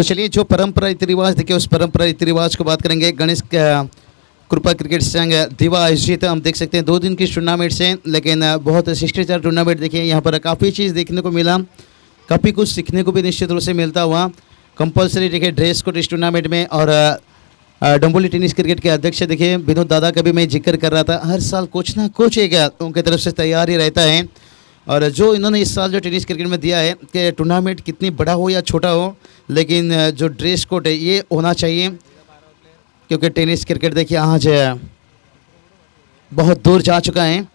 तो चलिए जो परंपरा रीति रिवाज देखिए उस परंपरा रीति रिवाज को बात करेंगे। गणेश कृपा क्रिकेट संघ दीवा आयोजित हम देख सकते हैं 2 दिन की टूर्नामेंट से, लेकिन बहुत शिष्टाचार टूर्नामेंट देखिए। यहाँ पर काफ़ी चीज़ देखने को मिला, काफ़ी कुछ सीखने को भी निश्चित रूप से मिलता हुआ। कंपलसरी देखिए ड्रेस कोड इस टूर्नामेंट में, और डोंबिवली टेनिस क्रिकेट के अध्यक्ष देखिए विनोद दादा का भी मैं जिक्र कर रहा था, हर साल कुछ ना कुछ एक उनकी तरफ से तैयार ही रहता है। और जो इन्होंने इस साल जो टेनिस क्रिकेट में दिया है कि टूर्नामेंट कितनी बड़ा हो या छोटा हो, लेकिन जो ड्रेस कोड है ये होना चाहिए, क्योंकि टेनिस क्रिकेट देखिए आज बहुत दूर जा चुका है।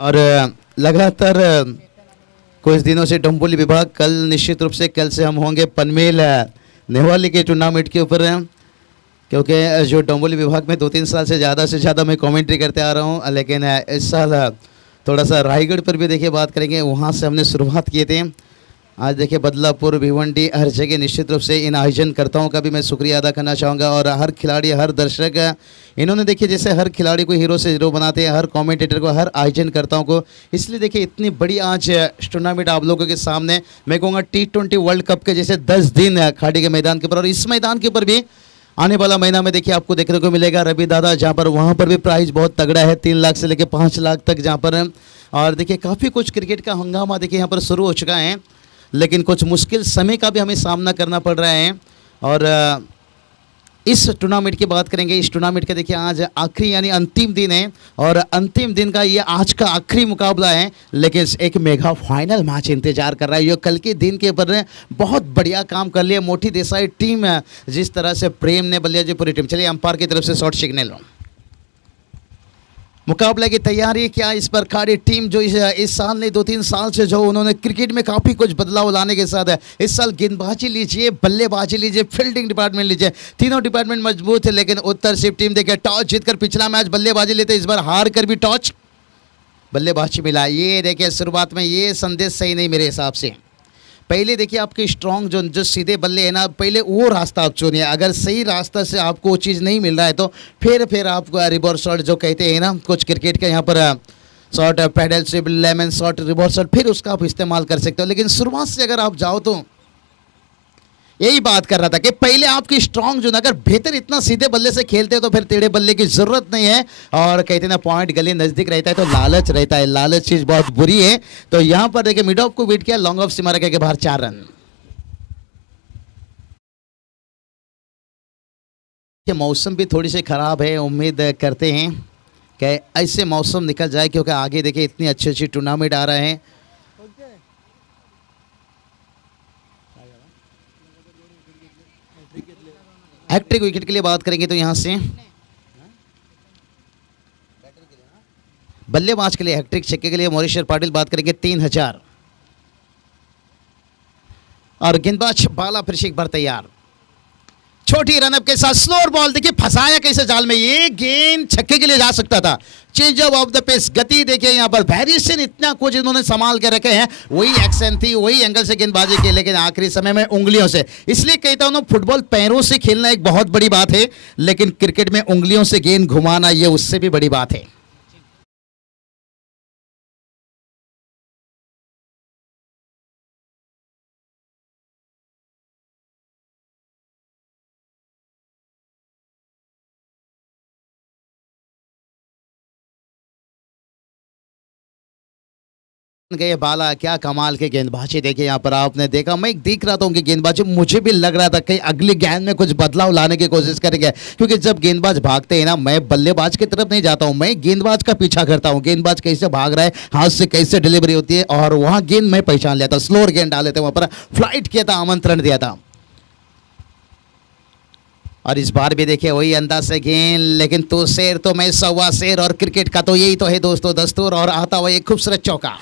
और लगातार कुछ दिनों से डोंबिवली विभाग कल निश्चित रूप से कल से हम होंगे पनमेल नेवाली के टूर्नामेंट के ऊपर, क्योंकि जो डोंबिवली विभाग में 2-3 साल से ज़्यादा मैं कमेंट्री करते आ रहा हूँ, लेकिन इस साल थोड़ा सा रायगढ़ पर भी देखिए बात करेंगे, वहाँ से हमने शुरुआत किए थे। आज देखिए बदलापुर, भिवंडी, हर जगह निश्चित रूप से इन आयोजनकर्ताओं का भी मैं शुक्रिया अदा करना चाहूँगा। और हर खिलाड़ी, हर दर्शक, इन्होंने देखिए जैसे हर खिलाड़ी को हीरो से हीरो बनाते हैं, हर कमेंटेटर को, हर आयोजनकर्ताओं को, इसलिए देखिए इतनी बड़ी आज टूर्नामेंट आप लोगों के सामने, मैं कहूँगा T20 वर्ल्ड कप के जैसे 10 दिन खाड़ी के मैदान के ऊपर। और इस मैदान के ऊपर भी आने वाला महीना में देखिए आपको देखने को मिलेगा रवि दादा, जहाँ पर वहाँ पर भी प्राइस बहुत तगड़ा है, 3 लाख से लेकर 5 लाख तक जहाँ पर। और देखिए काफ़ी कुछ क्रिकेट का हंगामा देखिए यहाँ पर शुरू हो चुका है, लेकिन कुछ मुश्किल समय का भी हमें सामना करना पड़ रहा है। और इस टूर्नामेंट की बात करेंगे। इस टूर्नामेंट का देखिए आज आखिरी यानी अंतिम दिन है, और अंतिम दिन का ये आज का आखिरी मुकाबला है, लेकिन एक मेगा फाइनल मैच इंतजार कर रहा है। ये कल के दिन के ऊपर बहुत बढ़िया काम कर लिया मोठी देसाई टीम, जिस तरह से प्रेम ने बल्लेबाजी पूरी टीम। चलिए अंपायर की तरफ से शॉट सिग्नल, मुकाबले की तैयारी क्या इस पर खाड़ी टीम जो इस साल ने 2-3 साल से जो उन्होंने क्रिकेट में काफ़ी कुछ बदलाव लाने के साथ है। इस साल गेंदबाजी लीजिए, बल्लेबाजी लीजिए, फील्डिंग डिपार्टमेंट लीजिए, तीनों डिपार्टमेंट मजबूत है। लेकिन उत्तर शिफ्ट टीम देखिए टॉस जीतकर पिछला मैच बल्लेबाजी लेते, इस बार हार कर भी टॉस बल्लेबाजी मिला। ये देखिए शुरुआत में ये संदेश सही नहीं मेरे हिसाब से। पहले देखिए आपके स्ट्रॉन्ग जो सीधे बल्ले है ना, पहले वो रास्ता आप चुनिए। अगर सही रास्ता से आपको वो चीज़ नहीं मिल रहा है तो फिर आपको रिवर्स शॉट जो कहते हैं ना कुछ क्रिकेट का यहाँ पर shot, paddle sweep, lemon shot, reverse shot, फिर उसका आप इस्तेमाल कर सकते हो। लेकिन शुरुआत से अगर आप जाओ तो यही बात कर रहा था कि पहले आपकी स्ट्रॉन्ग जो अगर बेहतर इतना सीधे बल्ले से खेलते हो तो फिर टेढ़े बल्ले की जरूरत नहीं है। और कहते ना पॉइंट गले नजदीक रहता है तो लालच रहता है, लालच चीज बहुत बुरी है। तो यहां पर देखिए मिड ऑफ को बीट किया, लॉन्ग ऑफ सीमा रखे के बाहर 4 रन। मौसम भी थोड़ी सी खराब है, उम्मीद करते हैं कि ऐसे मौसम निकल जाए, क्योंकि आगे देखिए इतनी अच्छी टूर्नामेंट आ रहे हैं। हैट्रिक विकेट के लिए बात करेंगे तो यहां से बल्लेबाज के लिए हैट्रिक, छक्के के लिए मौरीश्वर पाटिल बात करेंगे 3000। और गेंदबाज बाला फिर से एक बार तैयार, छोटी रनअप के साथ स्लोअर बॉल देखिए फंसाया कैसे जाल में, ये गेंद छक्के के लिए जा सकता था। चेंज ऑफ द पेस, गति देखिए यहाँ पर वेरिएशन इतना कुछ इन्होंने संभाल के रखे हैं। वही एक्शन थी, वही एंगल से गेंदबाजी की, लेकिन आखिरी समय में उंगलियों से। इसलिए कहता हूं फुटबॉल पैरों से खेलना एक बहुत बड़ी बात है, लेकिन क्रिकेट में उंगलियों से गेंद घुमाना ये उससे भी बड़ी बात है। गए बाला, क्या कमाल के गेंदबाजी देखिए यहाँ पर आपने देखा। मैं देख रहा था उनकी गेंदबाजी, मुझे भी लग रहा था कहीं अगली गेंद में कुछ बदलाव लाने की कोशिश करेंगे, क्योंकि जब गेंदबाज भागते हैं ना, मैं बल्लेबाज की तरफ नहीं जाता हूँ, मैं गेंदबाज का पीछा करता हूँ। गेंदबाज कैसे भाग रहा है, हाथ से कैसे डिलीवरी होती है, और वहाँ गेंद मैं पहचान लिया था। स्लोअर गेंद डाले थे, वहाँ पर फ्लाइट किया था, आमंत्रण दिया था। और इस बार भी देखिए वही अंदाज से गेंद, लेकिन तो शेर तो मैं 1.25 शेर, और क्रिकेट का तो यही तो है दोस्तों दस्तूर। और आता हुआ एक खूबसूरत चौका,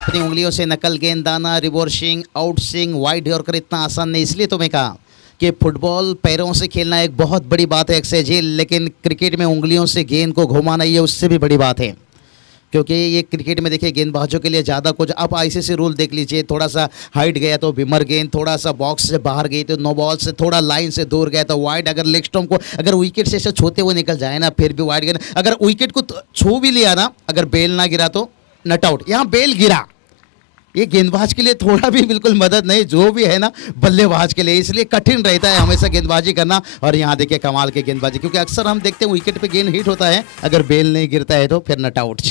अपनी उंगलियों से नकल गेंदाना, reversing, out swing, wide yorker इतना आसान नहीं। इसलिए तो मैं कहा कि फुटबॉल पैरों से खेलना एक बहुत बड़ी बात है एक्सरसाइज, लेकिन क्रिकेट में उंगलियों से गेंद को घुमाना ये उससे भी बड़ी बात है। क्योंकि ये क्रिकेट में देखिए गेंदबाजों के लिए ज़्यादा कुछ, आप आईसीसी रूल देख लीजिए, थोड़ा सा हाइट गया तो विमर गेंद, थोड़ा सा बॉक्स से बाहर गई तो नो बॉल से, थोड़ा लाइन से दूर गया तो वाइड, अगर लेग स्टंप को अगर विकेट से छूते हुए निकल जाए ना फिर भी वाइड गेंद, अगर विकेट को छू भी लिया ना, अगर बेल ना गिरा तो नट आउट। यहाँ बेल गिरा, ये गेंदबाज के लिए थोड़ा भी बिल्कुल मदद नहीं, जो भी है ना बल्लेबाज के लिए, इसलिए कठिन रहता है हमेशा गेंदबाजी करना। और यहाँ देखिए कमाल के गेंदबाजी, क्योंकि अक्सर हम देखते हैं विकेट पे गेंद हिट होता है, अगर बेल नहीं गिरता है तो फिर नट आउट।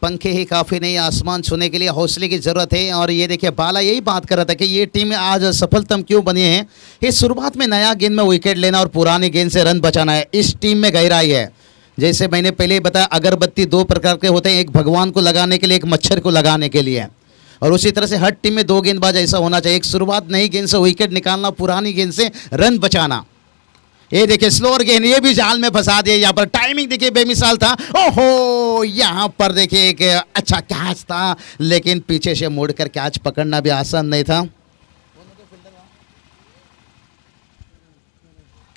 पंखे ही काफ़ी नहीं, आसमान छूने के लिए हौसले की ज़रूरत है। और ये देखिए बाला यही बात कर रहा था कि ये टीम आज सफलतम क्यों बनी है, ये शुरुआत में नया गेंद में विकेट लेना और पुरानी गेंद से रन बचाना है। इस टीम में गहराई है, जैसे मैंने पहले ही बताया, अगरबत्ती दो प्रकार के होते हैं, एक भगवान को लगाने के लिए, एक मच्छर को लगाने के लिए। और उसी तरह से हर टीम में दो गेंदबाज ऐसा होना चाहिए, एक शुरुआत नई गेंद से विकेट निकालना, पुरानी गेंद से रन बचाना। ये देखिए स्लोअर गेंद, ये भी जाल में फंसा दिया। यहाँ पर टाइमिंग देखिए बेमिसाल था। ओहो, यहाँ पर देखिए एक अच्छा कैच था, लेकिन पीछे से मुड़कर कैच पकड़ना भी आसान नहीं था।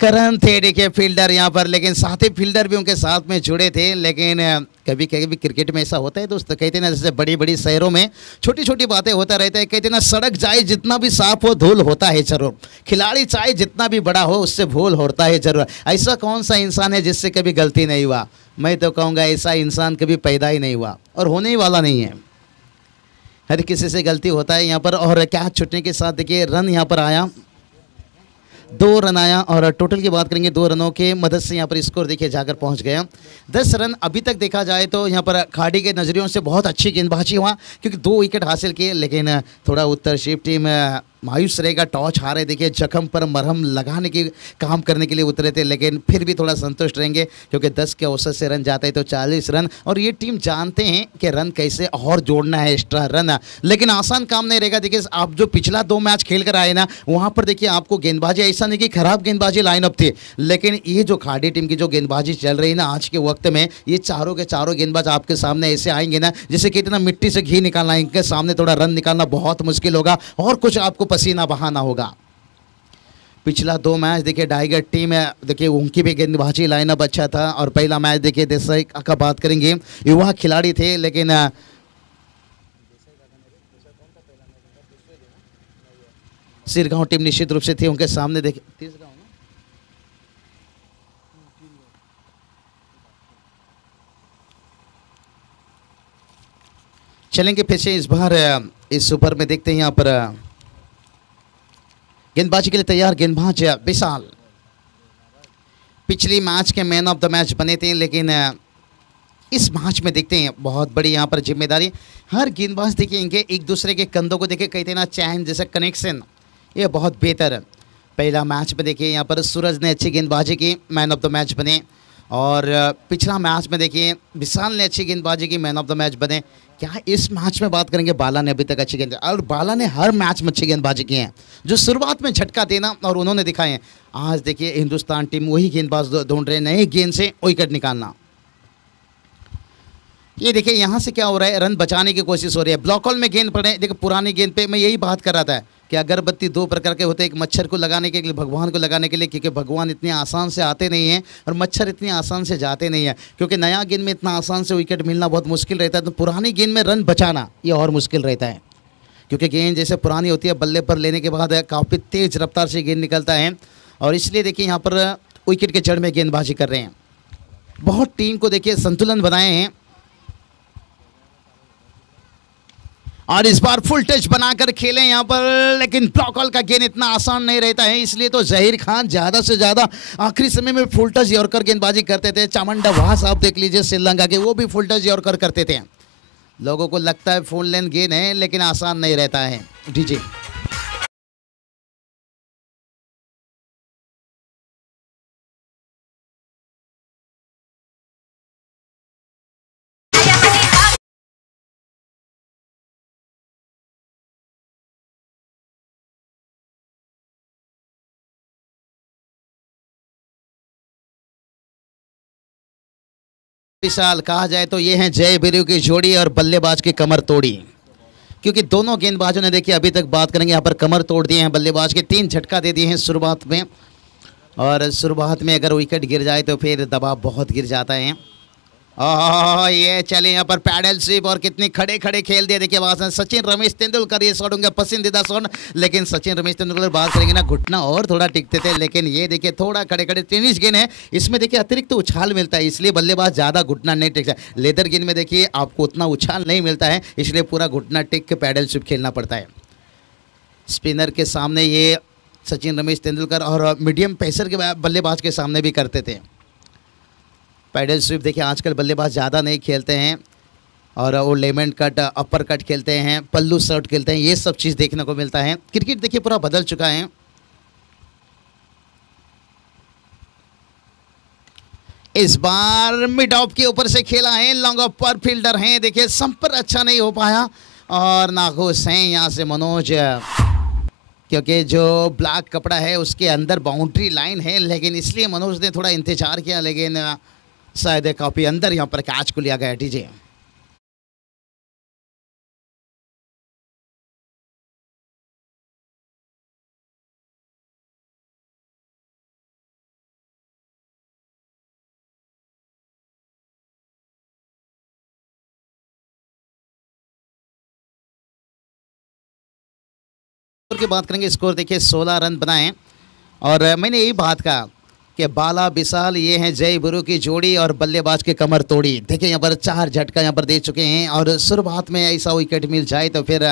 करण थे देखिए फील्डर यहाँ पर, लेकिन साथी फील्डर भी उनके साथ में जुड़े थे। लेकिन कभी कभी क्रिकेट में ऐसा होता है दोस्त, कहते ना जैसे बड़ी बड़ी शहरों में छोटी छोटी बातें होता रहता है। कहते ना सड़क जाए जितना भी साफ हो धूल होता है जरूर, खिलाड़ी चाहे जितना भी बड़ा हो उससे भूल होता है जरूर। ऐसा कौन सा इंसान है जिससे कभी गलती नहीं हुआ? मैं तो कहूँगा ऐसा इंसान कभी पैदा ही नहीं हुआ और होने ही वाला नहीं है। हर किसी से गलती होता है यहाँ पर। और कैच छूटने के साथ देखिए रन यहाँ पर आया, 2 रन आया। और टोटल की बात करेंगे 2 रनों के मदद से यहाँ पर स्कोर देखिए जाकर पहुंच गया 10 रन। अभी तक देखा जाए तो यहाँ पर खाड़ी के नज़रियों से बहुत अच्छी गेंदबाजी हुआ, क्योंकि 2 विकेट हासिल किए। लेकिन थोड़ा उत्तर शिव टीम मायूस रहेगा, टॉस हारे देखिए, जख्म पर मरहम लगाने के काम करने के लिए उतरे थे, लेकिन फिर भी थोड़ा संतुष्ट रहेंगे, क्योंकि 10 के औसत से रन जाता है तो 40 रन। और ये टीम जानते हैं कि रन कैसे और जोड़ना है, एक्स्ट्रा रन, लेकिन आसान काम नहीं रहेगा। देखिए आप जो पिछला 2 मैच खेल कर आए ना, वहाँ पर देखिए आपको गेंदबाजी ऐसा नहीं कि खराब गेंदबाजी लाइनअप थी, लेकिन ये जो खाड़ी टीम की जो गेंदबाजी चल रही है ना आज के वक्त में, ये चारों के चारों गेंदबाज आपके सामने ऐसे आएंगे ना जैसे कि इतना मिट्टी से घी निकालना, इनके सामने थोड़ा रन निकालना बहुत मुश्किल होगा और कुछ आपको पसीना बहाना होगा। पिछला 2 मैच देखिए टाइगर टीम है, देखिए उनकी भी गेंदबाजी लाइनअप अच्छा था। और पहला मैच देखिए देसाई का बात करेंगे, युवा खिलाड़ी थे, लेकिन सिरगांव टीम निश्चित रूप से थी उनके सामने। देखिए चलेंगे फिर से इस बार इस सुपर में देखते हैं यहाँ पर गेंदबाजी के लिए तैयार गेंदबाज विशाल पिछली मैच के मैन ऑफ द मैच बने थे, लेकिन इस मैच में देखते हैं बहुत बड़ी यहाँ पर जिम्मेदारी। हर गेंदबाज देखिए इनके एक दूसरे के कंधों को देखिए, कहते हैं ना चैन जैसा कनेक्शन, ये बहुत बेहतर है। पहला मैच में देखिए यहाँ पर सूरज ने अच्छी गेंदबाजी की, मैन ऑफ द मैच बने। और पिछला मैच में देखिए विशाल ने अच्छी गेंदबाजी की, मैन ऑफ द मैच बने। क्या इस मैच में बात करेंगे, बाला ने अभी तक अच्छी गेंद, और बाला ने हर मैच में अच्छी गेंदबाजी की है, जो शुरुआत में झटका देना और उन्होंने दिखाए हैं। आज देखिए हिंदुस्तान टीम वही गेंदबाज ढूंढ रहे हैं, नए गेंद से विकेट निकालना। ये देखिए यहाँ से क्या हो रहा है, रन बचाने की कोशिश हो रही है, ब्लॉक हॉल में गेंद पड़े। देखिए पुरानी गेंद पे मैं यही बात कर रहा था कि अगरबत्ती 2 प्रकार के होते हैं, एक मच्छर को लगाने के लिए, भगवान को लगाने के लिए, क्योंकि भगवान इतने आसान से आते नहीं हैं और मच्छर इतने आसान से जाते नहीं हैं, क्योंकि नया गेंद में इतना आसान से विकेट मिलना बहुत मुश्किल रहता है। तो पुरानी गेंद में रन बचाना ये और मुश्किल रहता है, क्योंकि गेंद जैसे पुरानी होती है, बल्ले पर लेने के बाद काफ़ी तेज़ रफ्तार से गेंद निकलता है। और इसलिए देखिए यहाँ पर विकेट के जड़ में गेंदबाजी कर रहे हैं, बहुत टीम को देखिए संतुलन बनाए हैं। और इस बार फुल टच बनाकर खेले यहाँ पर, लेकिन ब्लॉक हॉल का गेंद इतना आसान नहीं रहता है, इसलिए तो जहीर खान ज़्यादा से ज़्यादा आखिरी समय में फुल टच यॉर्कर गेंदबाजी करते थे। चामुंडा वास आप देख लीजिए श्रीलंका के, वो भी फुल टच यॉर्कर करते थे। लोगों को लगता है फुल लेंथ गेंद है, लेकिन आसान नहीं रहता है। डीजे विशाल कहा जाए तो ये हैं जय वीरू की जोड़ी और बल्लेबाज की कमर तोड़ी, क्योंकि दोनों गेंदबाजों ने देखिए अभी तक बात करेंगे यहाँ पर कमर तोड़ दिए हैं। बल्लेबाज के 3 झटका दे दिए हैं शुरुआत में, और शुरुआत में अगर विकेट गिर जाए तो फिर दबाव बहुत गिर जाता है। ये चले यहाँ पर पैडल स्वीप और कितनी खड़े खड़े खेल दिए। देखिए वहां से सचिन रमेश तेंदुलकर, ये शॉट उनका पसंदीदा शॉट, लेकिन सचिन रमेश तेंदुलकर बात करेंगे ना घुटना और थोड़ा टिकते थे, लेकिन ये देखिए थोड़ा खड़े खड़े टेनिस गेंद है, इसमें देखिए अतिरिक्त तो उछाल मिलता है, इसलिए बल्लेबाज ज़्यादा घुटना नहीं टिकता। लेदर गेंद में देखिए आपको उतना उछाल नहीं मिलता है, इसलिए पूरा घुटना टिक के पैडल स्वीप खेलना पड़ता है। स्पिनर के सामने ये सचिन रमेश तेंदुलकर और मीडियम पेसर के बल्लेबाज के सामने भी करते थे। पैडल स्वीप देखिए आजकल बल्लेबाज ज़्यादा नहीं खेलते हैं, और वो लेमन कट, अपर कट खेलते हैं, पल्लू शॉट खेलते हैं, ये सब चीज़ देखने को मिलता है। क्रिकेट देखिए पूरा बदल चुका है। इस बार मिड ऑफ के ऊपर से खेला है, लॉन्ग ऑफ पर फील्डर हैं, देखिए संपर्क अच्छा नहीं हो पाया और नाखुश हैं यहाँ से मनोज, क्योंकि जो ब्लैक कपड़ा है उसके अंदर बाउंड्री लाइन है, लेकिन इसलिए मनोज ने थोड़ा इंतजार किया, लेकिन शायद काफी अंदर यहाँ पर कैच को लिया गया। डीजे की बात करेंगे, स्कोर देखिए 16 रन बनाए, और मैंने यही बात कहा कि बाला विशाल ये हैं जय वीरू की जोड़ी और बल्लेबाज की कमर तोड़ी। देखिए यहाँ पर 4 झटका यहाँ पर दे चुके हैं, और शुरुआत में ऐसा विकेट मिल जाए तो फिर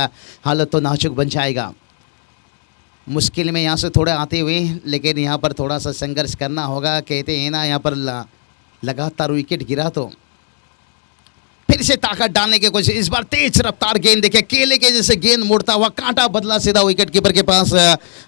हालत तो नाजुक बन जाएगा। मुश्किल में यहाँ से थोड़ा आते हुए, लेकिन यहाँ पर थोड़ा सा संघर्ष करना होगा। कहते हैं ना यहाँ पर लगातार विकेट गिरा तो फिर से ताकत डालने की कोशिश। इस बार तेज रफ्तार गेंद देखिए, केले के जैसे गेंद मुड़ता हुआ कांटा बदला सीधा विकेट कीपर के पास,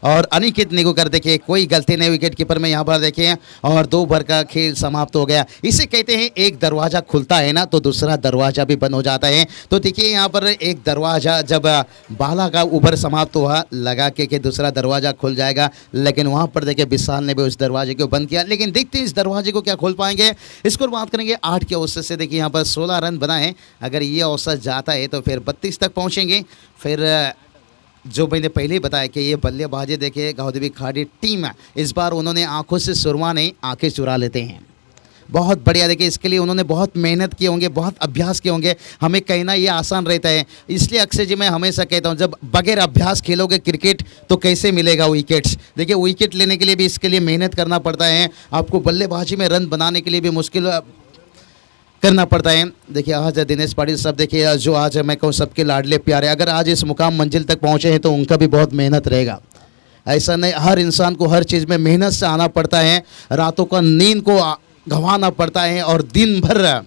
और अनिकेत निगुकर देखिए कोई गलती नहीं विकेट कीपर में यहाँ पर देखिए, और 2 ओवर का खेल समाप्त हो गया। इसे कहते हैं एक दरवाजा खुलता है ना तो दूसरा दरवाजा भी बंद हो जाता है। तो देखिए यहाँ पर एक दरवाजा जब बाला का ओवर समाप्त हुआ लगा कि दूसरा दरवाजा खुल जाएगा, लेकिन वहाँ पर देखिए विशाल ने भी उस दरवाजे को बंद किया। लेकिन देखते हैं इस दरवाजे को क्या खोल पाएंगे। इसको बात करेंगे 8 के औसत से, देखिए यहाँ पर 16 रन बना है। अगर ये औसत जाता है तो फिर 32 तक पहुंचेंगे। फिर जो मैंने पहले ही बताया कि ये बल्लेबाजी देखिए गाउदेवी खाड़ी टीम इस बार उन्होंने आंखों से सुरमा नहीं आंखें चुरा लेते हैं। बहुत बढ़िया, देखिए इसके लिए उन्होंने बहुत मेहनत किए होंगे, बहुत अभ्यास किए होंगे। हमें कहना ये आसान रहता है, इसलिए अक्षय जी मैं हमेशा कहता हूँ जब बगैर अभ्यास खेलोगे क्रिकेट तो कैसे मिलेगा विकेट्स। देखिए विकेट लेने के लिए भी इसके लिए मेहनत करना पड़ता है, आपको बल्लेबाजी में रन बनाने के लिए भी मुश्किल करना पड़ता है। देखिए आज दिनेश पाटिल साहब देखिए जो आज मैं कहूँ सबके लाडले प्यारे, अगर आज इस मुकाम मंजिल तक पहुँचे हैं तो उनका भी बहुत मेहनत रहेगा। ऐसा नहीं, हर इंसान को हर चीज़ में मेहनत से आना पड़ता है, रातों का नींद को गंवाना पड़ता है और दिन भर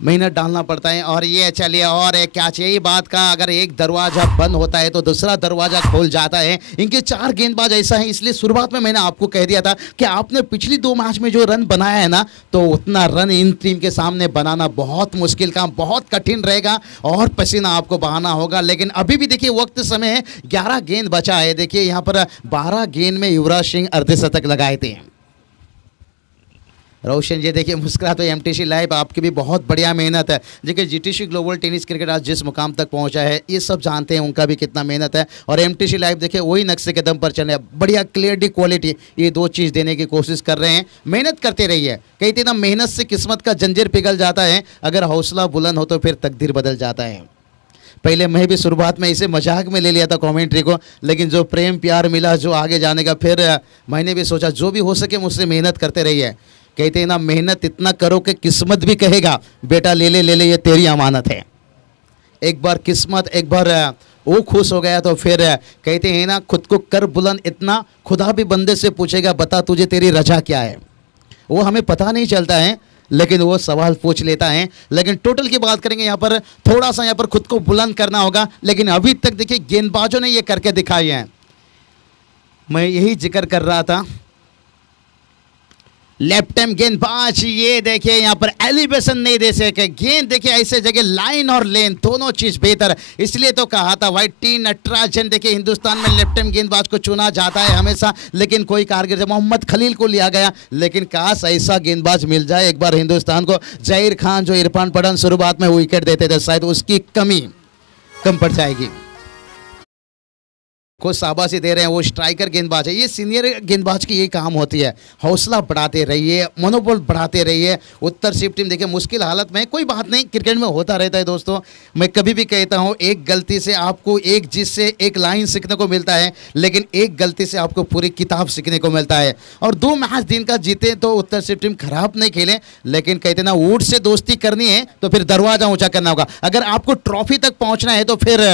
मेहनत डालना पड़ता है। और ये चलिए और एक कैच, यही बात का अगर एक दरवाजा बंद होता है तो दूसरा दरवाजा खोल जाता है। इनके 4 गेंदबाज ऐसा है, इसलिए शुरुआत में मैंने आपको कह दिया था कि आपने पिछली 2 मैच में जो रन बनाया है ना तो उतना रन इन टीम के सामने बनाना बहुत मुश्किल काम, बहुत कठिन रहेगा और पसीना आपको बहाना होगा। लेकिन अभी भी देखिए वक्त समय है, 11 गेंद बचा है। देखिए यहाँ पर 12 गेंद में युवराज सिंह अर्धशतक लगाए थे। रोशन जी देखिए मुस्कुराते एमटीसी लाइव, आपकी भी बहुत बढ़िया मेहनत है। देखिए जीटीसी ग्लोबल टेनिस क्रिकेट आज जिस मुकाम तक पहुंचा है ये सब जानते हैं उनका भी कितना मेहनत है, और एमटीसी लाइव देखिए वही नक्शे के दम पर चले, बढ़िया क्लियरिटी क्वालिटी, ये 2 चीज़ देने की कोशिश कर रहे हैं। मेहनत करते रहिए, कहते ना मेहनत से किस्मत का जंजीर पिघल जाता है, अगर हौसला बुलंद हो तो फिर तकदीर बदल जाता है। पहले मैं भी शुरुआत में इसे मजाक में ले लिया था कमेंट्री को, लेकिन जो प्रेम प्यार मिला, जो आगे जाने का, फिर मैंने भी सोचा जो भी हो सके मुझसे मेहनत करते रहिए। कहते हैं ना मेहनत इतना करो कि किस्मत भी कहेगा बेटा ले ले ये तेरी अमानत है। एक बार किस्मत, एक बार वो खुश हो गया तो फिर कहते हैं ना खुद को कर बुलंद इतना, खुदा भी बंदे से पूछेगा बता तुझे तेरी रजा क्या है। वो हमें पता नहीं चलता है लेकिन वो सवाल पूछ लेता है। लेकिन टोटल की बात करेंगे यहाँ पर थोड़ा सा यहाँ पर खुद को बुलंद करना होगा, लेकिन अभी तक देखिए गेंदबाजों ने ये करके दिखाई है। मैं यही जिक्र कर रहा था लेफ्ट हैंड गेंदबाज, ये देखिए यहाँ पर एलिवेशन नहीं दे सके गेंद, देखिए ऐसे जगह लाइन और लेन दोनों चीज बेहतर, इसलिए तो कहा था व्हाइट टी नटराजन। देखिए हिंदुस्तान में लेफ्ट हैंड गेंदबाज को चुना जाता है हमेशा, लेकिन कोई कारगर से मोहम्मद खलील को लिया गया, लेकिन काश ऐसा गेंदबाज मिल जाए एक बार हिंदुस्तान को। जहीर खान जो इरफान पठान शुरुआत में विकेट देते थे, शायद उसकी कमी कम पड़ जाएगी। को शाबाशी दे रहे हैं, वो स्ट्राइकर गेंदबाज है। ये सीनियर गेंदबाज की यही काम होती है, हौसला बढ़ाते रहिए, मनोबल बढ़ाते रहिए। उत्तर शिव टीम देखिए मुश्किल हालत में, कोई बात नहीं, क्रिकेट में होता रहता है दोस्तों। मैं कभी भी कहता हूँ एक गलती से आपको एक चीज से एक लाइन सीखने को मिलता है, लेकिन एक गलती से आपको पूरी किताब सीखने को मिलता है। और 2 मैच दिन का जीते तो उत्तर शिव टीम खराब नहीं खेले, लेकिन कहते ना ऊंट से दोस्ती करनी है तो फिर दरवाजा ऊंचा करना होगा। अगर आपको ट्रॉफी तक पहुंचना है तो फिर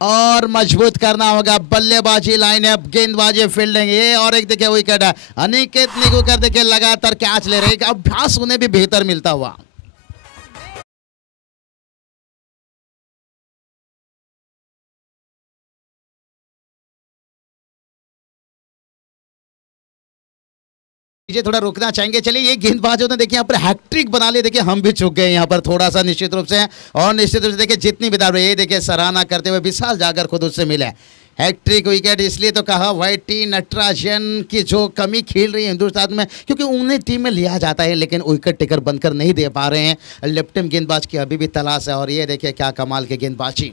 और मजबूत करना होगा। बल्लेबाजी लाइनअप, गेंदबाजी फील्डिंग, ये और एक देखिए विकेट है अनिकेत निगुकर, देखिए लगातार कैच ले रहे हैं, अभ्यास उन्हें भी बेहतर मिलता हुआ। थोड़ा रुकना चाहेंगे, चलिए ये गेंदबाजों ने देखिए यहाँ पर हैट्रिक बना ली, देखिए हम भी चुक गए यहाँ पर थोड़ा सा निश्चित रूप से। और निश्चित रूप से देखिए जितनी भी दाव, ये देखिए सराहना करते हुए विशाल जागर खुद उससे मिले हैट्रिक विकेट। इसलिए तो कहा व्हाइट टी नटराजन की जो कमी खेल रही है हिंदुस्तान में, क्योंकि उन्हें टीम में लिया जाता है लेकिन विकेट टेकर बनकर नहीं दे पा रहे हैं। लेफ्ट हैंड गेंदबाज की अभी भी तलाश है, और ये देखिए क्या कमाल के गेंदबाजी।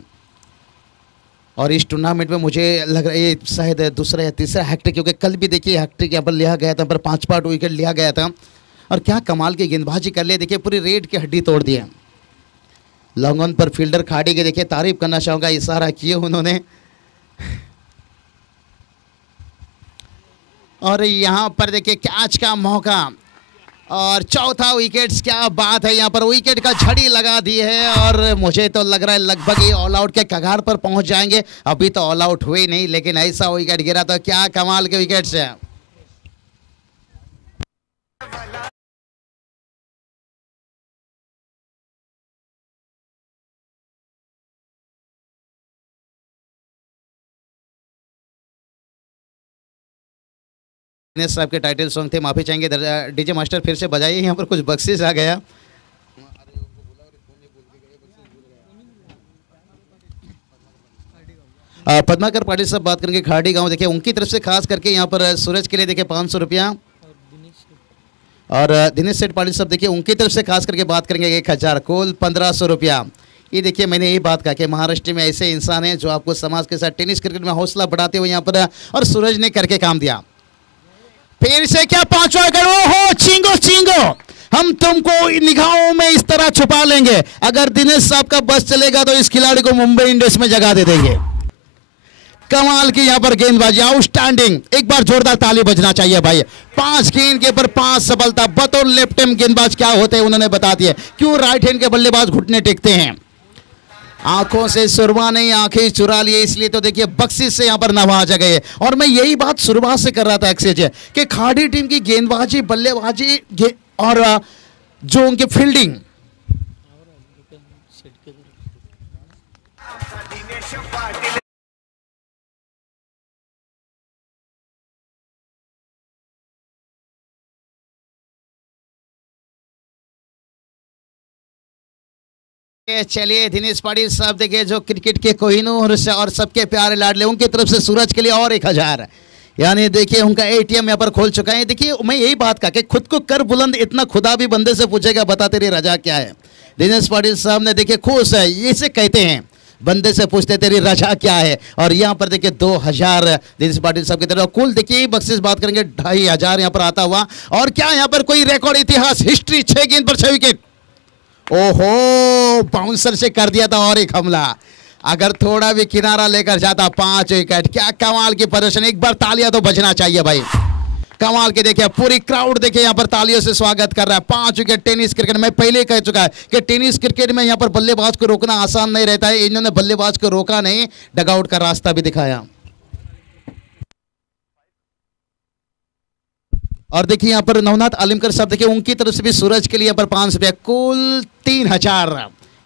और इस टूर्नामेंट में मुझे लग रहा है ये शायद दूसरा या तीसरा हैट्रिक, क्योंकि कल भी देखिए हैट्रिक यहाँ पर लिया गया था, पर 5 विकेट लिया गया था। और क्या कमाल की गेंदबाजी कर लिया, देखिए पूरी रेड की हड्डी तोड़ दी है। लॉन्ग ऑन पर फील्डर खाड़ी के देखिए तारीफ करना चाहूँगा, इशारा किए उन्होंने। और यहाँ पर देखिए कैच का मौका और चौथा विकेट, क्या बात है, यहाँ पर विकेट का झड़ी लगा दी है। और मुझे तो लग रहा है लगभग ये ऑल आउट के कगार पर पहुंच जाएंगे। अभी तो ऑल आउट हुए नहीं, लेकिन ऐसा विकेट गिरा तो क्या कमाल के विकेट से। साहब के टाइटल सॉन्ग थे, माफी चाहेंगे डीजे मास्टर, फिर से बजाइए, यहाँ पर कुछ बख्शिश आ गया। पद्माकर पाटिल साहब बात करेंगे खाड़ी गांव, देखिए उनकी तरफ से खास करके यहाँ पर सूरज के लिए देखिए 500 रुपया। और दिनेश सेठ पाटिल साहब देखिए उनकी तरफ से खास करके बात करेंगे 1000, कुल 1500 रुपया। ये देखिए मैंने यही बात कहा कि महाराष्ट्र में ऐसे इंसान हैं जो आपको समाज के साथ टेनिस क्रिकेट में हौसला बढ़ाते हुए यहाँ पर, और सूरज ने करके काम दिया। फिर से क्या 5वां विकेट, हो चिंगो चिंगो, हम तुमको निगाहों में इस तरह छुपा लेंगे। अगर दिनेश साहब का बस चलेगा तो इस खिलाड़ी को मुंबई इंडियंस में जगह दे देंगे। कमाल की यहाँ पर गेंदबाजी, आउटस्टैंडिंग, एक बार जोरदार ताली बजना चाहिए भाई। 5 गेंद के ऊपर 5 सफलता, बतौर लेफ्ट हैंड गेंदबाज क्या होते हैं उन्होंने बता दिया। क्यों राइट हैंड के बल्लेबाज घुटने टेकते हैं। आंखों से सुरमा नहीं, आंखें चुरा लिए, इसलिए तो देखिए बख्शिश से यहाँ पर नवाजा गए। और मैं यही बात शुरुआत से कर रहा था एक्सेज कि खाड़ी टीम की गेंदबाजी, बल्लेबाजी और जो उनकी फील्डिंग, चलिए दिनेश पाटिल साहब देखिए जो क्रिकेट के कोहिनूर से और सबके प्यारे लाडले, उनकी तरफ से सूरज के लिए और 1000, यानी देखिए उनका एटीएम यहाँ पर खोल चुका है। देखिए मैं यही बात कहा कि खुद को कर बुलंद इतना खुदा भी बंदे से पूछेगा बता तेरी रजा क्या है। दिनेश पाटिल साहब ने देखिए खुश है, इसे कहते हैं बंदे से पूछते तेरी रजा क्या है। और यहाँ पर देखिए 2000 दिनेश पाटिल साहब की तरफ, कुल देखिए बख्शिश बात करेंगे 2500 यहाँ पर आता हुआ। और क्या यहाँ पर कोई रिकॉर्ड, इतिहास, हिस्ट्री, 6 गेंद पर 6 विकेट। ओहो, बाउंसर से कर दिया था और एक हमला, अगर थोड़ा भी किनारा लेकर जाता 5 विकेट। क्या कमाल की प्रदर्शन, एक बार तालियां तो बजना चाहिए भाई। कमाल के देखिए पूरी क्राउड देखिए यहाँ पर तालियों से स्वागत कर रहा है। 5 विकेट टेनिस क्रिकेट में पहले ही कह चुका है कि टेनिस क्रिकेट में यहाँ पर बल्लेबाज को रोकना आसान नहीं रहता है। इन्होंने बल्लेबाज को रोका नहीं, डगआउट का रास्ता भी दिखाया। और देखिए यहाँ पर नवनाथ आलिमकर साहब देखिए उनकी तरफ से भी सूरज के लिए यहाँ पर 500 रुपया, कुल 3000।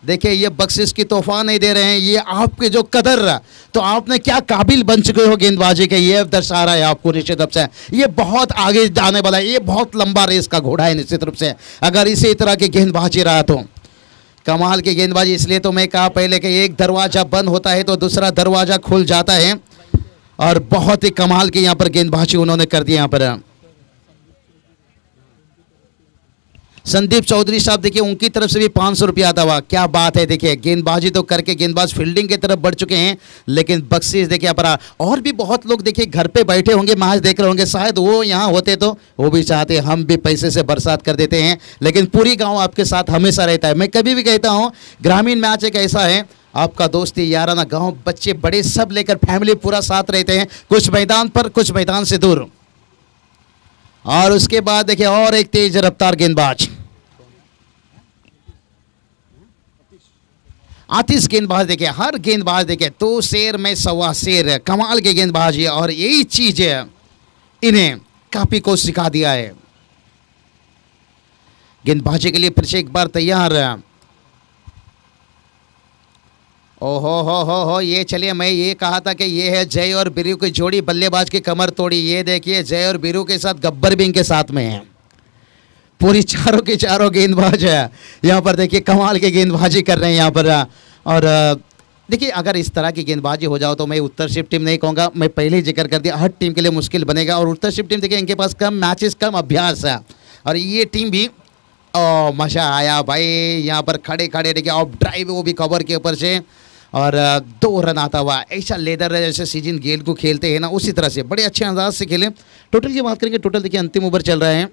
देखिए ये बख्शिश की तोहफा नहीं दे रहे हैं, ये आपके जो कदर, तो आपने क्या काबिल बन चुके हो गेंदबाजी के, ये दर्शा रहा है आपको निश्चित रूप से। ये बहुत आगे जाने वाला है, ये बहुत लंबा रेस का घोड़ा है निश्चित रूप से। अगर इसी तरह की गेंदबाजी रहा तो कमाल की गेंदबाजी। इसलिए तो मैं कहा पहले कि एक दरवाजा बंद होता है तो दूसरा दरवाजा खुल जाता है, और बहुत ही कमाल की यहाँ पर गेंदबाजी उन्होंने कर दी। यहाँ पर संदीप चौधरी साहब देखिए उनकी तरफ से भी 500 रुपया आता हुआ, क्या बात है। देखिए गेंदबाजी तो करके गेंदबाज फील्डिंग की तरफ बढ़ चुके हैं, लेकिन बख्शीश देखिए पर। और भी बहुत लोग देखिए घर पे बैठे होंगे, मैच देख रहे होंगे, शायद वो यहाँ होते तो वो भी चाहते हम भी पैसे से बरसात कर देते हैं, लेकिन पूरी गाँव आपके साथ हमेशा रहता है। मैं कभी भी कहता हूँ ग्रामीण मैच एक ऐसा है, आपका दोस्ती याराना, गाँव बच्चे बड़े सब लेकर फैमिली पूरा साथ रहते हैं, कुछ मैदान पर कुछ मैदान से दूर। और उसके बाद देखिए और एक तेज रफ्तार गेंदबाज आतिश गेंदबाज, देखिए हर गेंदबाज देखिए तो शेर में सवा शेर, कमाल के गेंदबाज है, और यही चीज इन्हें काफी को सिखा दिया है। गेंदबाजी के लिए फिर से एक बार तैयार। ओहो हो, ये चलिए मैं ये कहा था कि ये है जय और बीरू की जोड़ी, बल्लेबाज की कमर तोड़ी। ये देखिए जय और बीरू के साथ गब्बर भी इनके साथ में है, पूरी चारों के चारों गेंदबाज है यहाँ पर। देखिए कमाल के गेंदबाजी कर रहे हैं यहाँ पर। और देखिए अगर इस तरह की गेंदबाजी हो जाओ तो मैं उत्तर शिफ्ट टीम नहीं कहूँगा, मैं पहले ही जिक्र कर दिया, हर टीम के लिए मुश्किल बनेगा। और उत्तर शिफ्ट टीम देखिए इनके पास कम मैचेस, कम अभ्यास है, और ये टीम भी मज़ा आया भाई। यहाँ पर खड़े खड़े देखिए ऑफ ड्राइव, वो भी कवर के ऊपर से, और 2 रन आता हुआ। ऐसा लेदर जैसे सीजन गेल को खेलते हैं ना, उसी तरह से बड़े अच्छे अंदाज से खेले। टोटल की बात करेंगे, टोटल देखिए अंतिम ओवर चल रहे हैं,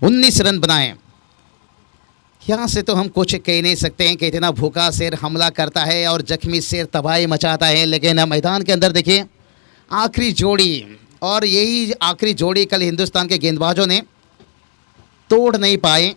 19 रन बनाए। यहाँ से तो हम कुछ कह नहीं सकते हैं कि इतना भूखा शेर हमला करता है और जख्मी शेर तबाही मचाता है, लेकिन मैदान के अंदर देखिए आखिरी जोड़ी, और यही आखिरी जोड़ी कल हिंदुस्तान के गेंदबाजों ने तोड़ नहीं पाए।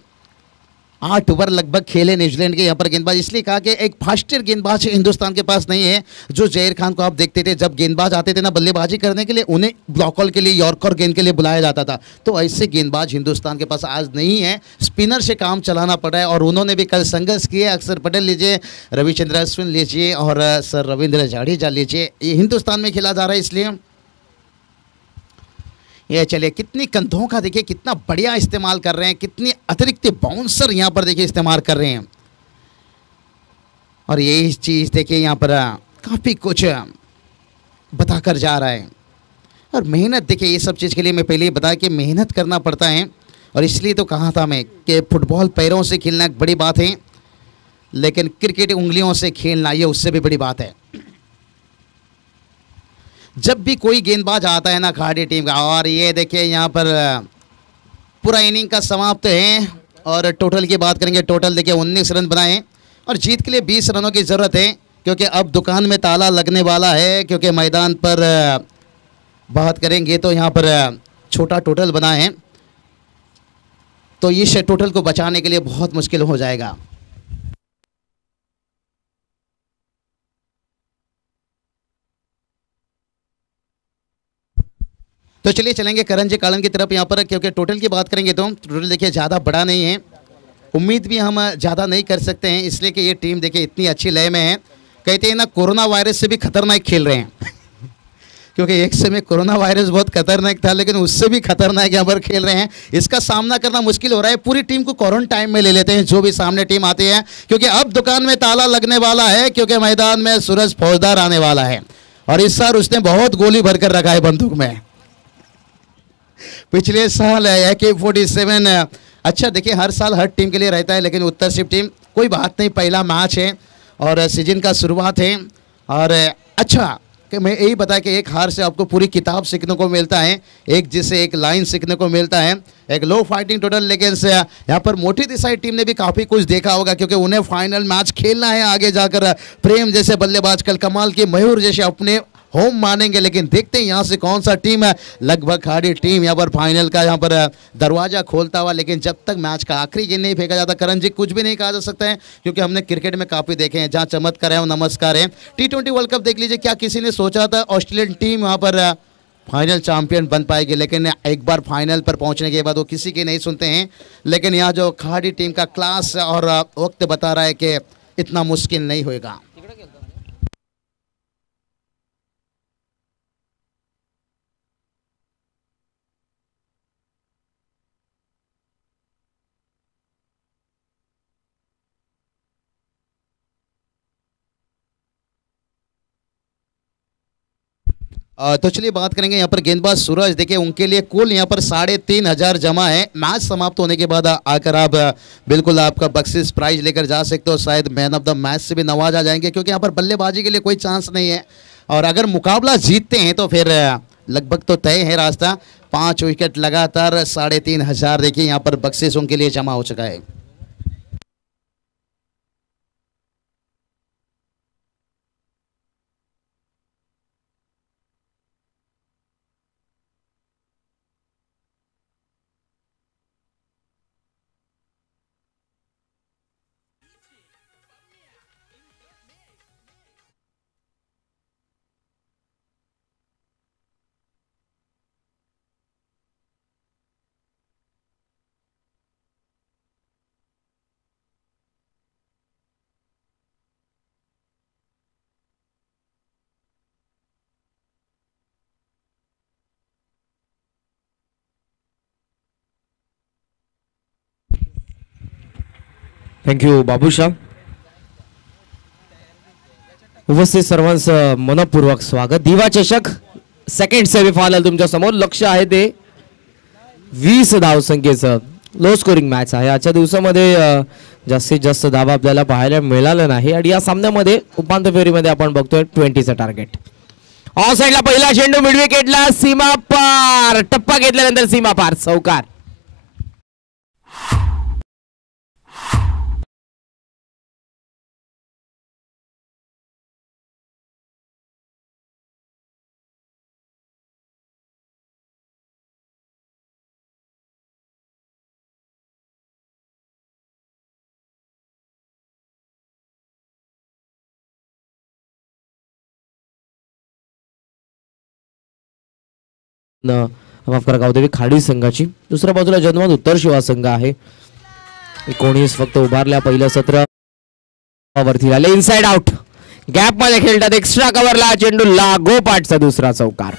8 ओवर लगभग खेले न्यूजीलैंड के यहाँ पर गेंदबाज, इसलिए कहा कि एक फास्टर गेंदबाज हिंदुस्तान के पास नहीं है। जो जहीर खान को आप देखते थे, जब गेंदबाज आते थे ना बल्लेबाजी करने के लिए, उन्हें ब्लॉकऑल के लिए, यॉर्कर गेंद के लिए बुलाया जाता था, तो ऐसे गेंदबाज हिंदुस्तान के पास आज नहीं है। स्पिनर से काम चलाना पड़ा है, और उन्होंने भी कल संघर्ष किए। अक्षर पटेल लीजिए, रविचंद्र अश्विन लीजिए, और सर रविंद्र जाडेजा लीजिए, ये हिंदुस्तान में खेला जा रहा है। इसलिए ये चलिए कितनी कंधों का देखिए कितना बढ़िया इस्तेमाल कर रहे हैं, कितनी अतिरिक्त बाउंसर यहाँ पर देखिए इस्तेमाल कर रहे हैं, और यही चीज़ देखिए यहाँ पर काफ़ी कुछ बताकर जा रहा है। और मेहनत देखिए, ये सब चीज़ के लिए मैं पहले ही बताया कि मेहनत करना पड़ता है, और इसलिए तो कहा था मैं कि फुटबॉल पैरों से खेलना एक बड़ी बात है, लेकिन क्रिकेट उंगलियों से खेलना ये उससे भी बड़ी बात है। जब भी कोई गेंदबाज आता है ना खाड़ी टीम का, और ये देखिए यहाँ पर पूरा इनिंग का समाप्त है, और टोटल की बात करेंगे, टोटल देखिए 19 रन बनाए, और जीत के लिए 20 रनों की ज़रूरत है, क्योंकि अब दुकान में ताला लगने वाला है, क्योंकि मैदान पर बात करेंगे तो यहाँ पर छोटा टोटल बना है, तो इस टोटल को बचाने के लिए बहुत मुश्किल हो जाएगा। तो चलिए चलेंगे करण जी कालन की तरफ यहाँ पर, क्योंकि टोटल की बात करेंगे तो टोटल देखिए ज़्यादा बड़ा नहीं है, उम्मीद भी हम ज़्यादा नहीं कर सकते हैं, इसलिए कि ये टीम देखिए इतनी अच्छी लय में है। कहते हैं ना कोरोना वायरस से भी खतरनाक खेल रहे हैं क्योंकि एक समय कोरोना वायरस बहुत खतरनाक था, लेकिन उससे भी खतरनाक यहाँ पर खेल रहे हैं। इसका सामना करना मुश्किल हो रहा है, पूरी टीम को क्वारंटाइन में ले लेते हैं जो भी सामने टीम आती है, क्योंकि अब दुकान में ताला लगने वाला है, क्योंकि मैदान में सूरज फौजदार आने वाला है, और इस साल उसने बहुत गोली भरकर रखा है बंदूक में। पिछले साल AK-47, अच्छा देखिए हर साल हर टीम के लिए रहता है, लेकिन उत्तर शिफ्ट टीम कोई बात नहीं, पहला मैच है और सीजन का शुरुआत है, और अच्छा कि मैं यही बताया कि एक हार से आपको पूरी किताब सीखने को मिलता है, एक जिससे एक लाइन सीखने को मिलता है, एक लो फाइटिंग टोटल। लेकिन से यहाँ पर मोटी देसाई टीम ने भी काफ़ी कुछ देखा होगा, क्योंकि उन्हें फाइनल मैच खेलना है आगे जाकर। प्रेम जैसे बल्लेबाज कल कमाल की, मयूर जैसे अपने होम मानेंगे, लेकिन देखते हैं यहाँ से कौन सा टीम है। लगभग खाड़ी टीम यहाँ पर फाइनल का यहाँ पर दरवाजा खोलता हुआ, लेकिन जब तक मैच का आखिरी गेंद नहीं फेंका जाता करण जी कुछ भी नहीं कहा जा सकता है, क्योंकि हमने क्रिकेट में काफ़ी देखे हैं जहाँ चमत्कार है और नमस्कार है। T20 वर्ल्ड कप देख लीजिए, क्या किसी ने सोचा था ऑस्ट्रेलियन टीम यहाँ पर फाइनल चैंपियन बन पाएगी, लेकिन एक बार फाइनल पर पहुंचने के बाद वो किसी की नहीं सुनते हैं। लेकिन यहाँ जो खाड़ी टीम का क्लास और वक्त बता रहा है कि इतना मुश्किल नहीं होएगा। तो चलिए बात करेंगे यहाँ पर गेंदबाज सूरज। देखिए उनके लिए कुल यहाँ पर 3,500 जमा है। मैच समाप्त होने के बाद आकर आप बिल्कुल आपका बख्शिश प्राइज लेकर जा सकते हो। शायद मैन ऑफ द मैच से भी नवाजा जाएंगे, क्योंकि यहाँ पर बल्लेबाजी के लिए कोई चांस नहीं है। और अगर मुकाबला जीतते हैं तो फिर लगभग तो तय है रास्ता। 5 विकेट लगातार 3,500 देखिए यहाँ पर बख्शिश उनके लिए जमा हो चुका है। थँक्यू बाबूशाह. उपस्थित सर्वांचं मनपूर्वक स्वागत. दिवा चषक सेकंड सेमीफायनल तुमच्या समोर. लक्ष आहे ते 20 धावसंख्येचं लो स्कोरिंग मॅच आहे. आजच्या दिवसामध्ये जास्तीत जास्त धावा आपल्याला पाहायला मिळालं नाही आणि या सामन्यामध्ये उपांत्य फेरीमध्ये आपण बघतोय 20चं टार्गेट. ऑफ साइडला पहिला चेंडू मिड विकेटला सीमा पार. टप्पा घेतल्यानंतर सीमा पार चौकार. माफ करा गावदेवी खाडी संघाची. दुसऱ्या बाजूला जनमत उत्तर शिवा संघ आहे. 19 फक्त उभारल्या. पहिलं सत्र वरती आले. इनसाइड आउट गॅप मध्ये खेळतात. एक्स्ट्रा कव्हरला चेंडू लागोपाठचा दुसरा चौकार.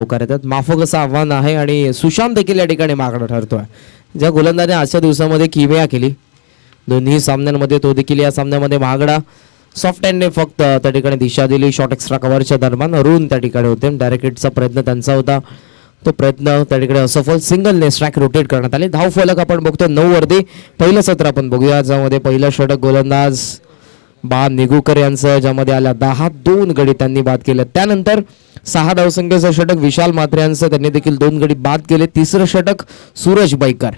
येतात. माफक असं आव्हान आहे आणि सुशांत देखील या ठिकाणी मागणं ठरतोय. ज्या गोलंदाजाने आजच्या दिवसामध्ये किमया केली दोन्ही सामन्यांमध्ये, तो देखील या सामन्यामध्ये महागडा. सॉफ्ट हँडने फक्त त्या ठिकाणी दिशा दिली. शॉर्ट एक्स्ट्रा कव्हरच्या दरम्यान अरुण त्या ठिकाणी होते. डायरेक्ट हिटचा प्रयत्न त्यांचा होता, तो प्रयत्न त्या ठिकाणी असफल. सिंगलने स्ट्राईक रोटेट करण्यात आले. धाव फलक आपण बघतो 9 वरती. पहिलं सत्र आपण बघूया, ज्यामध्ये पहिलं षटक गोलंदाज बा निगुकर यांचं, ज्यामध्ये आला 10-2 गडी त्यांनी बाद केले. त्यानंतर 6 धावसंख्येचं षटक विशाल म्हात्रे यांचं, त्यांनी देखील 2 गडी बाद केले. तिसरं षटक सूरज बैकर,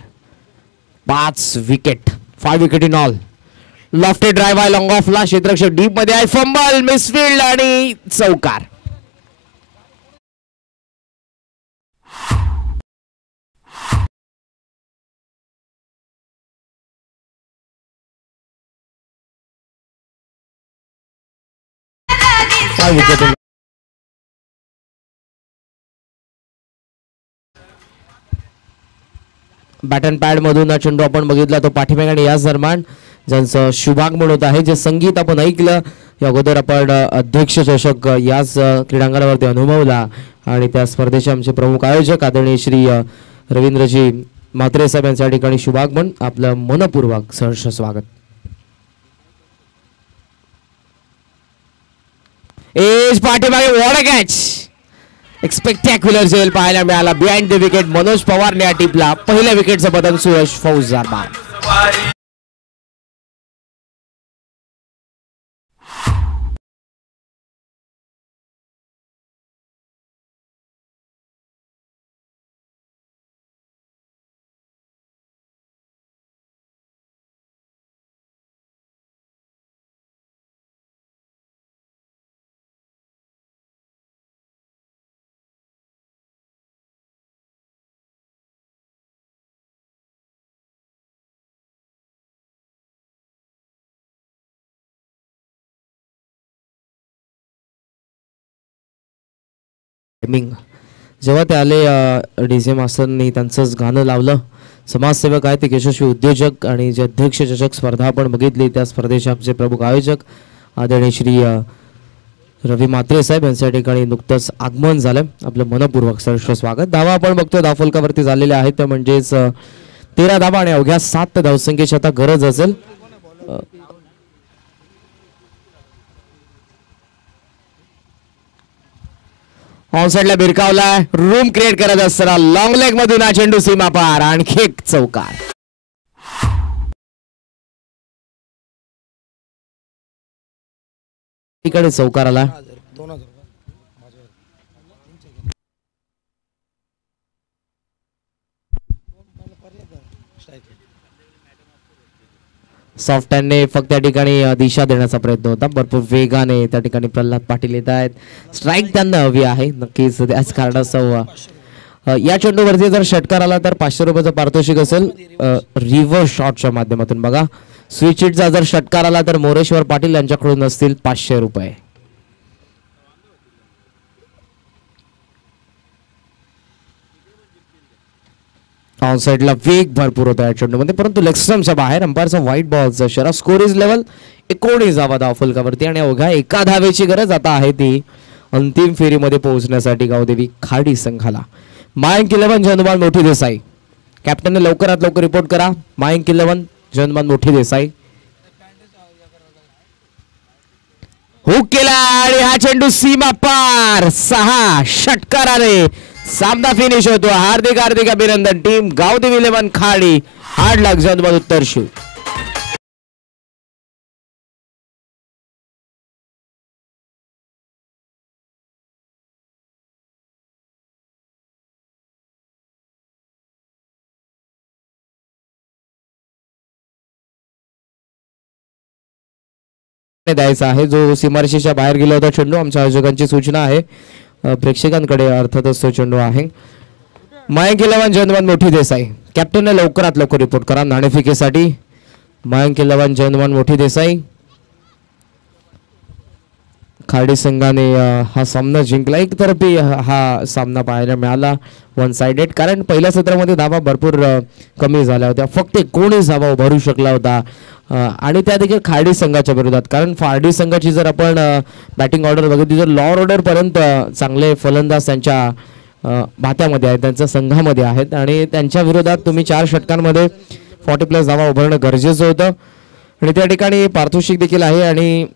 5 wicket, 5 wicket in all. Lofted drive आहे लॉंग ऑफला. क्षेत्ररक्षक डीप मध्ये आहे. फंबल, मिसफील्ड आणि चौकार. बॅटन पॅड मधून चेंडू आपण बघितला, तो पाठीमागे. याच दरम्यान ज्यांचं शुभागमन होत आहे, जे संगीत आपण ऐकलं या अगोदर, आपण अध्यक्ष चषक याच क्रीडांगणावरती अनुभवला आणि त्या स्पर्धेचे आमचे प्रमुख आयोजक आदरणीय श्री रवींद्रजी म्हात्रे साहेब यांच्या ठिकाणी शुभागमन. आपलं मनपूर्वक सहर्ष स्वागत. एज पाठीमागे वॉट अ कॅच. एक स्पेक्टॅक्युलर झेल पाहायला मिळाला. बिहाइंड द विकेट मनोज पवारने या टिपला. पहिल्या विकेटचं बदल सुयश फौजदार बार. टायमिंग जेव्हा ते आले डी जे मास्तरनी त्यांचंच गाणं लावलं. समाजसेवक आहेत ते यशस्वी उद्योजक आणि जे अध्यक्ष चषक स्पर्धा आपण बघितली त्या स्पर्धेचे आमचे प्रमुख आयोजक आदरणीय श्री रवी म्हात्रे साहेब यांच्या ठिकाणी नुकतंच आगमन झालं. आपलं मनपूर्वक सहर्ष स्वागत. धावा आपण बघतो धावफलकावरती झालेल्या आहेत त्या म्हणजेच 13 धावा आणि अवघ्या 7 धावसंख्येची आता गरज असेल. ऑनसाइडला भिरकावला रूम क्रिएट करत असताना लॉंग लेग मधून हा चेंडू सीमा पार आणखी एक चौकार. इकडे चौकार आला. सॉफ्ट हँडने फक्त त्या ठिकाणी दिशा देण्याचा प्रयत्न होता. भरपूर वेगाने त्या ठिकाणी प्रल्हाद पाटील येत आहेत. स्ट्राईक त्यांना हवी आहे नक्कीच. त्याच कारणास्तव या चेंडूवरती जर षटकार आला तर 500 रुपयाचा पारितोषिक असेल रिव्हर्स शॉटच्या माध्यमातून. बघा स्विच हिटचा जर षटकार आला तर मोरेश्वर पाटील यांच्याकडून असतील 500 रुपये. ऑन साइडला वेग भरपूर होता या चेंडूमध्ये परंतु लेगस्टम्पच्या बाहेर अंपायरचा व्हाईट बॉलचा इशारा. स्कोर इज लेवल 19 धावा धावफलकावरती आणि अवघ्या 1 धावेची गरज आता आहे ती अंतिम फेरीमध्ये पोहोचण्यासाठी गावदेवी खाडी संघाला. मायंक 11 जनमान मोठी देसाई. कॅप्टनने लवकरात लवकर रिपोर्ट करा. मायंक 11 जनमान मोठी देसाई हुक केला आणि हा चेंडू सीमा पार. 6 षटकाराने सामना फिनिश होतो. हार्दिक हार्दिक अभिनंदन टीम गावदेवी 11 खाडी. 8 लाख जनमान उत्तर शिव. द्यायचा आहे जो सीमारेषेच्या बाहेर गेला होता चेंडू. आमच्या आयोजकांची सूचना आहे प्रेक्षकांकडे अर्थातच तो चेंडू आहे. मायंक 11 जनमान मोठी देसाई. कॅप्टनने लवकरात लवकर रिपोर्ट करा नाणेफेकीसाठी. मायंक 11 जनमान मोठी देसाई. खाडी संघाने हा सामना जिंकला. एकतर्फी हा सामना पाहायला मिळाला. 1 साइडेड कारण पहिल्या सत्रामध्ये धावा भरपूर कमी झाल्या होत्या. फक्त 19 धावा उभारू शकला होता आणि त्या देखील खाडी संघाच्या विरोधात. कारण फार्डी संघाची जर आपण बॅटिंग ऑर्डर बघितली तर लॉर ऑर्डर पर्यंत चांगले फलंदाज त्यांच्या भात्यामध्ये आहेत त्यांच्या संघामध्ये आहेत आणि त्यांच्या विरोधात तुम्ही 4 षटकांमध्ये 40+ धावा उभारणं गरजेचं होतं आणि त्या ठिकाणी पारितोषिक देखील आहे आणि